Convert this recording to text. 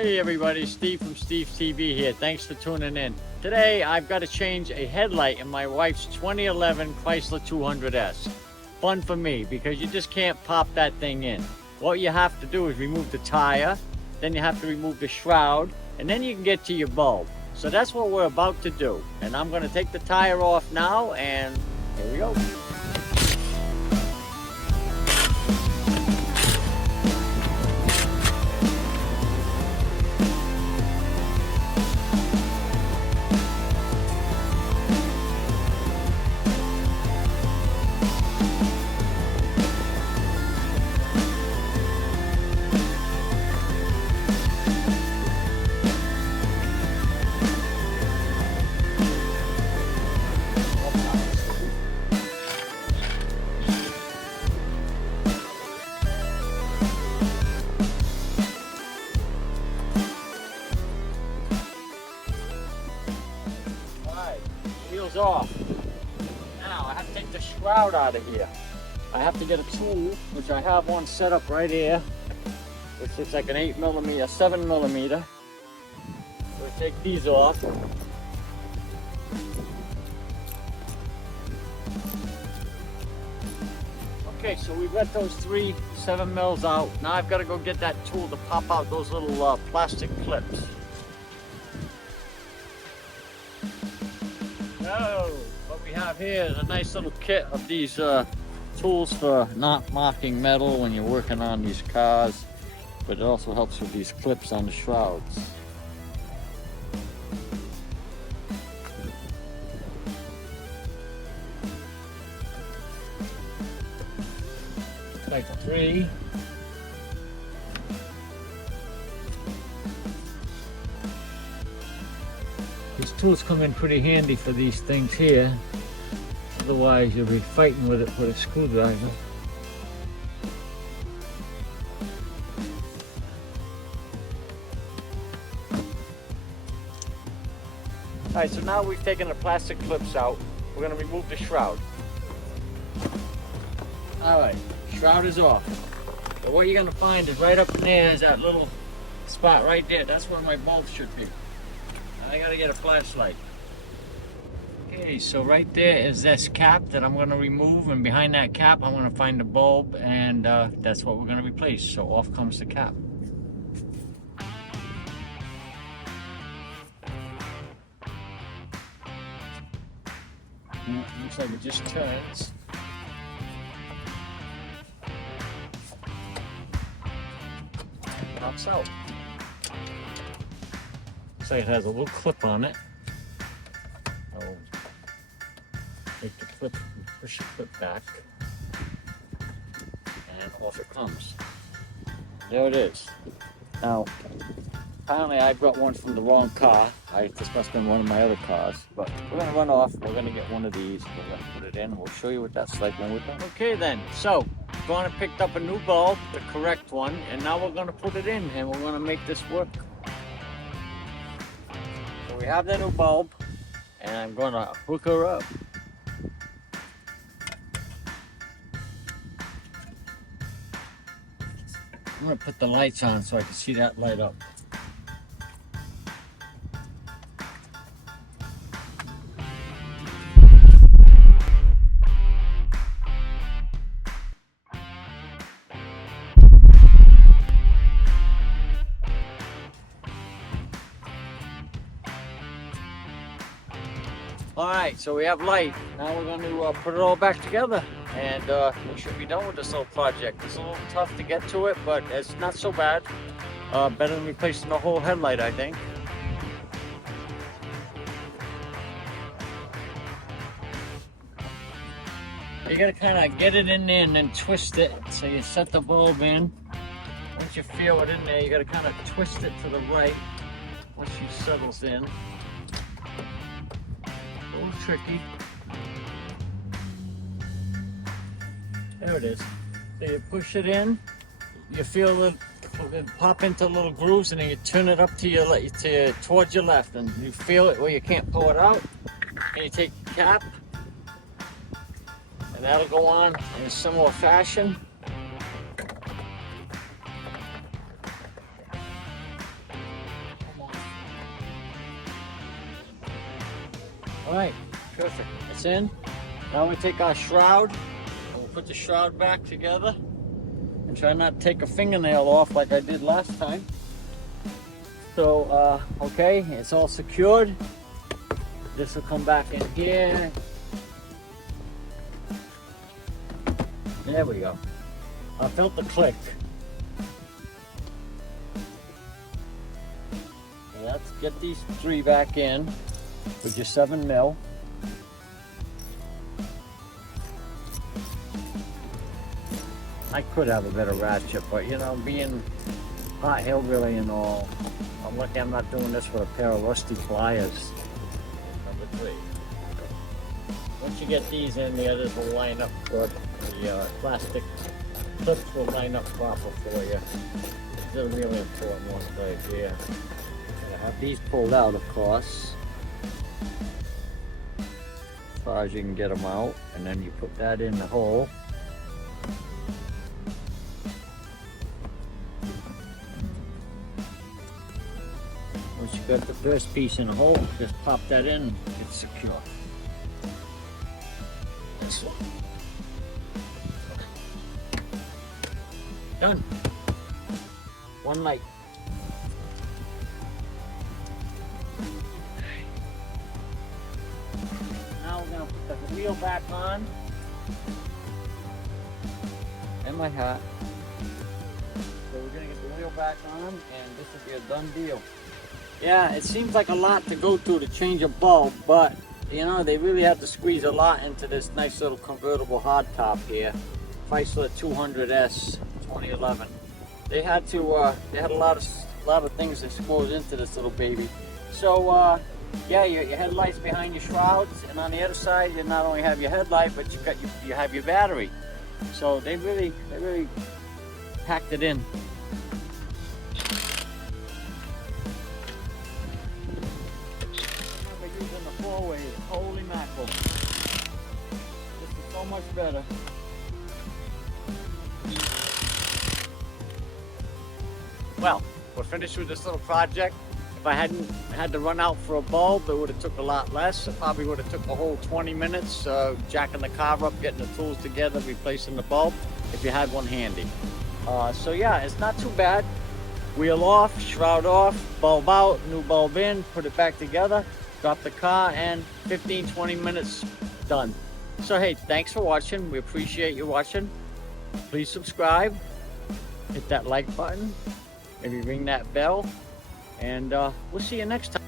Hey everybody, Steve from Steve TV here. Thanks for tuning in. Today I've got to change a headlight in my wife's 2011 Chrysler 200S. Fun for me because you just can't pop that thing in. What you have to do is remove the tire, then you have to remove the shroud, and then you can get to your bulb. So that's what we're about to do. And I'm going to take the tire off now, and here we go. Wheels off. Now I have to take the shroud out of here. I have to get a tool, which I have one set up right here, which is like an 8mm, 7mm. We'll take these off. Okay, so we've got those 3 7mm out. Now I've got to go get that tool to pop out those little plastic clips. So, what we have here is a nice little kit of these tools for not marking metal when you're working on these cars, but it also helps with these clips on the shrouds. Like 3. These tools come in pretty handy for these things here. Otherwise you'll be fighting with it with a screwdriver. Alright, so now we've taken the plastic clips out. We're going to remove the shroud. Alright, shroud is off. So what you're going to find is right up in there is that little spot right there. That's where my bulb should be. I gotta get a flashlight. Okay, so right there is this cap that I'm gonna remove, and behind that cap I'm gonna find the bulb, and that's what we're gonna replace. So off comes the cap. Looks like it just turns. Pops out. So it has a little clip on it. I'll take the clip and push the clip back, and off it comes. There it is. Now, apparently I got one from the wrong car. This must have been one of my other cars, but we're gonna run off. We're gonna get one of these. We're gonna put it in. We'll show you what that's like when we're done. Okay then, so gone and picked up a new bulb, the correct one, and now we're gonna put it in, and we're gonna make this work. We have the new bulb, and I'm going to hook her up. I'm going to put the lights on so I can see that light up. Alright, so we have light. Now we're going to put it all back together, and we should be done with this little project. It's a little tough to get to it, but it's not so bad. Better than replacing the whole headlight, I think. You gotta kind of get it in there and then twist it. So you set the bulb in. Once you feel it in there, you gotta kind of twist it to the right once she settles in. A little tricky. There it is. So you push it in, you feel it pop into little grooves, and then you turn it up to towards your left, and you feel it where you can't pull it out. And you take the cap, and that'll go on in a similar fashion. All right, perfect. It's in. Now we take our shroud and we'll put the shroud back together and try not to take a fingernail off like I did last time. So, okay, it's all secured. This will come back in here. There we go. I felt the click. So let's get these 3 back in with your 7 mil. I could have a better ratchet, but you know, being hot hillbilly and all, I'm lucky I'm not doing this with a pair of rusty pliers. Number 3. Once you get these in, the others will line up good. The plastic clips will line up proper for you. These are really important ones right here. I have these pulled out, of course, as far as you can get them out, and then you put that in the hole. Once you got the first piece in the hole, just pop that in, it's secure. This one. Done. One light. Now we're going to put the wheel back on. And my hat. So we're going to get the wheel back on, and this will be a done deal. Yeah, it seems like a lot to go through to change a bulb, but you know, they really had to squeeze a lot into this nice little convertible hardtop here. Chrysler 200S 2011. They had to, they had a lot of things that goes into this little baby. So, yeah, your headlights behind your shrouds, and on the other side, you not only have your headlight, but you have your battery. So they really packed it in. Using the 4-way, holy mackerel. This is so much better. Well, we're finished with this little project. If I hadn't had to run out for a bulb, it would have took a lot less. It probably would have took a whole 20 minutes jacking the car up, getting the tools together, replacing the bulb, if you had one handy. So yeah, it's not too bad. Wheel off, shroud off, bulb out, new bulb in, put it back together, drop the car, and 15-20 minutes done. So hey, thanks for watching. We appreciate you watching. Please subscribe, hit that like button, maybe ring that bell, and we'll see you next time.